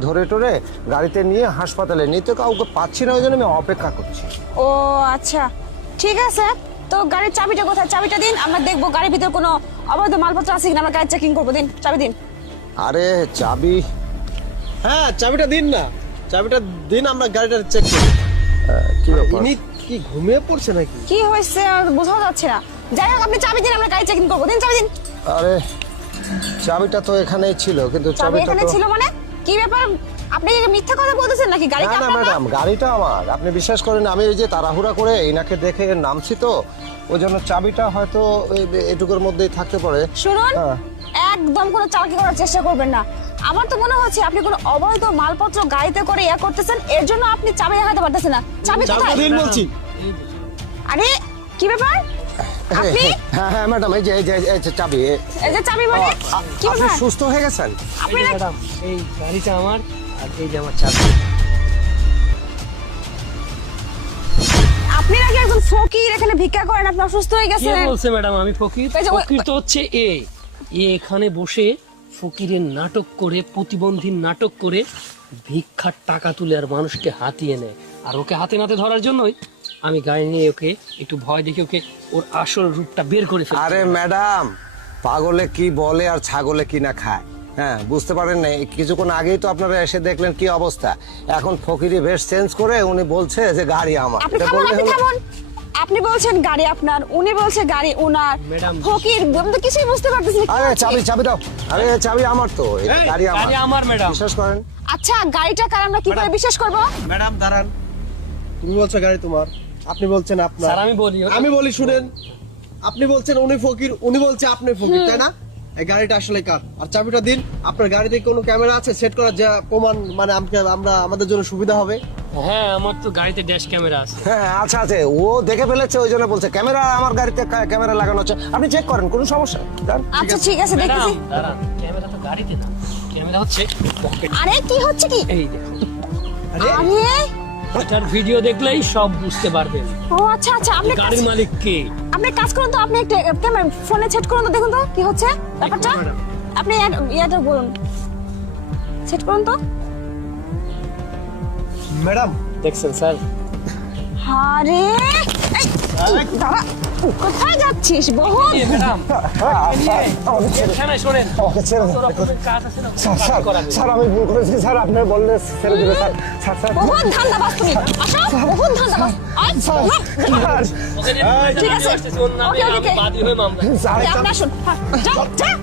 ধরে টরে গাড়িতে নিয়ে হাসপাতালে নিতে কাউকে পাচ্ছি না, ওই জন্য আমি অপেক্ষা করছি। ও আচ্ছা ঠিক আছে, তো গাড়ির চাবিটা কোথায়? চাবিটা দিন, আমরা দেখবো গাড়ির ভিতর কোনো অবৈধ মালপত্র আছে কিনা, আমরা গাড়ি চেকিং করবো। দিন চাবি দিন। আরে চাবি? হ্যাঁ চাবিটা দিন না, চাবিটা দিন, আমরা গাড়িটা চেক করি। কি ব্যাপার? ইনি কি ঘুমিয়ে পড়ছে নাকি? কি হয়েছে আর বোঝা যাচ্ছে না। যাই হোক আপনি চাবি দিন, আমরা গাড়ি চেকিং করবো। দিন চাবি দিন। আরে চাবিটা তো এখানেই ছিল, কিন্তু চাবি চাবিটা এখানে তো ছিল মানে? কি ব্যাপার, আপনি কি মিথ্যা কথা বলতেছেন নাকি? গাড়ি কি না না আপনার না? ম্যাডাম, গাড়িটা আমার। আপনি বিশ্বাস করেন, আমি এই যে তাড়াহুড়া করে এনাকে দেখে নামছি তো, ওই জন্য চাবিটা হয়তো এটুকুর মধ্যেই থাকতে পারে। শুনুন, হ্যাঁ। একদম কোনো চালাকি করার চেষ্টা করবেন না। আমার তো মনে হচ্ছে আপনি কোনো অবৈধ মালপত্র গাড়িতে করে ইয়া করতেছেন, এর জন্য আপনি চাবি দেখাতে পারতেছেন না। চাবি চাবিটা কোথায়? দিন বলছি। আরে কি ব্যাপার আপনি? হ্যাঁ হ্যাঁ ম্যাডাম, এই যে চাবি। এই যে চাবি মানে কি আপনি ব্যাপার? সুস্থ হয়ে গেছেন? আপনি না- ম্যাডাম এই গাড়িটা আমার, আর এই যে আমার চাবি। আপনি নাকি একজন ফকির, এখানে ভিক্ষা করেন, আপনি অসুস্থ হয়ে কে গেছেন। বলছে ম্যাডাম আমি ফকির? এই যে ওই- ফকির তো হচ্ছে এ এখানে বসে ফকিরের নাটক করে, প্রতিবন্ধীর নাটক করে ভিক্ষার টাকা তুলে আর মানুষকে হাতিয়ে নেয়। আর ওকে হাতে নাতে ধরার জন্যই আমি গাড়ি নিয়ে ওকে একটু ভয় দেখে ওকে ওর আসল রূপটা বের করে ফেলি। আরে ম্যাডাম, পাগলে কি বলে আর ছাগলে কি না খায়, হ্যাঁ বুঝতে পারেন না? কিছুক্ষণ আগেই তো আপনারা এসে দেখলেন কি অবস্থা। এখন ফকিরি বেশ চেঞ্জ করে উনি বলছে যে গাড়ি আমার। আপনি এটা থামুন, বললে আপনি হলো? থামুন। আপনি বলছেন গাড়ি আপনার, উনি বলছে গাড়ি ওনার। ম্যাডাম, ফকির, আমি তো কিছুই বুঝতে পারতেছি না কি আরে হচ্ছে। চাবি দাও। আরে চাবি আমার তো, এটা এই, গাড়ি আমার। গাড়ি আমার ম্যাডাম। বিশ্বাস করেন। আচ্ছা গাড়িটা কার, আমরা কি করে বিশ্বাস করব? ম্যাডাম দাঁড়ান, তুমি বলছো গাড়ি তোমার, আপনি বলছেন আপনার। স্যার আমি বলি, আমি বলি শুনেন, আপনি বলছেন উনি ফকির, উনি বলছে আপনি ফকির, তাই না? এই গাড়িটা আসলে কার? আর চাবিটা দিন। আপনার গাড়িতে কোনো ক্যামেরা আছে সেট করা, যা প্রমাণ মানে আমরা আমাদের জন্য সুবিধা হবে। হ্যাঁ আমার তো গাড়িতে ড্যাশ ক্যামেরা আছে। হ্যাঁ আচ্ছা আছে, ও দেখে ফেলেছে ওই জন্য বলছে ক্যামেরা আমার গাড়িতে, ক্যামেরা লাগানো হচ্ছে। আপনি চেক করেন, কোনো সমস্যা নেই। যান। আচ্ছা ঠিক আছে, ম্যাডাম দেখতেছি। দাঁড়ান, ক্যামেরা তো গাড়িতে না, ক্যামেরা হচ্ছে পকেটে। আরে কি হচ্ছে কি? এই দেখুন, আরে এটার ভিডিও দেখলেই সব বুঝতে পারবেন ও আচ্ছা আচ্ছা, আপনি গাড়ির মালিক কে। আপনি কাজ করুন তো, আপনি একটা ক্যামেরা ফোনে সেট করুন তো, দেখুন তো কি হচ্ছে ব্যাপারটা। ম্যাডাম। আপনি ইয়াটা বলুন, সেট করুন তো। ম্যাডাম দেখছেন স্যার? আরে এই, দাঁড়া, কোথায় যাচ্ছিস বহুত? এ ম্যাডাম আমাকে ছেড়ে- এখানে শোনেন, আমাকে ছেড়ে কত দিন। রকমের কাজ আছে না, স্যার কাজ স্যার করাবেন। স্যার, আমি ভুল করেছি স্যার, আপনি বললে ছেড়ে দিলে স্যার। স্যার স্যার বহুত ধান্দাবাজ তুমি, আসো বহুত ধান্দাবাজ। আয়, স্যার, ওকে যে ঠিক আছে। আসতেছে, ওর নামে ওকে, ওকে, আমি ওকে। বাদী হয়ে মামলা। স্যার, আপনি আসুন, হ্যাঁ, যাও, যাও।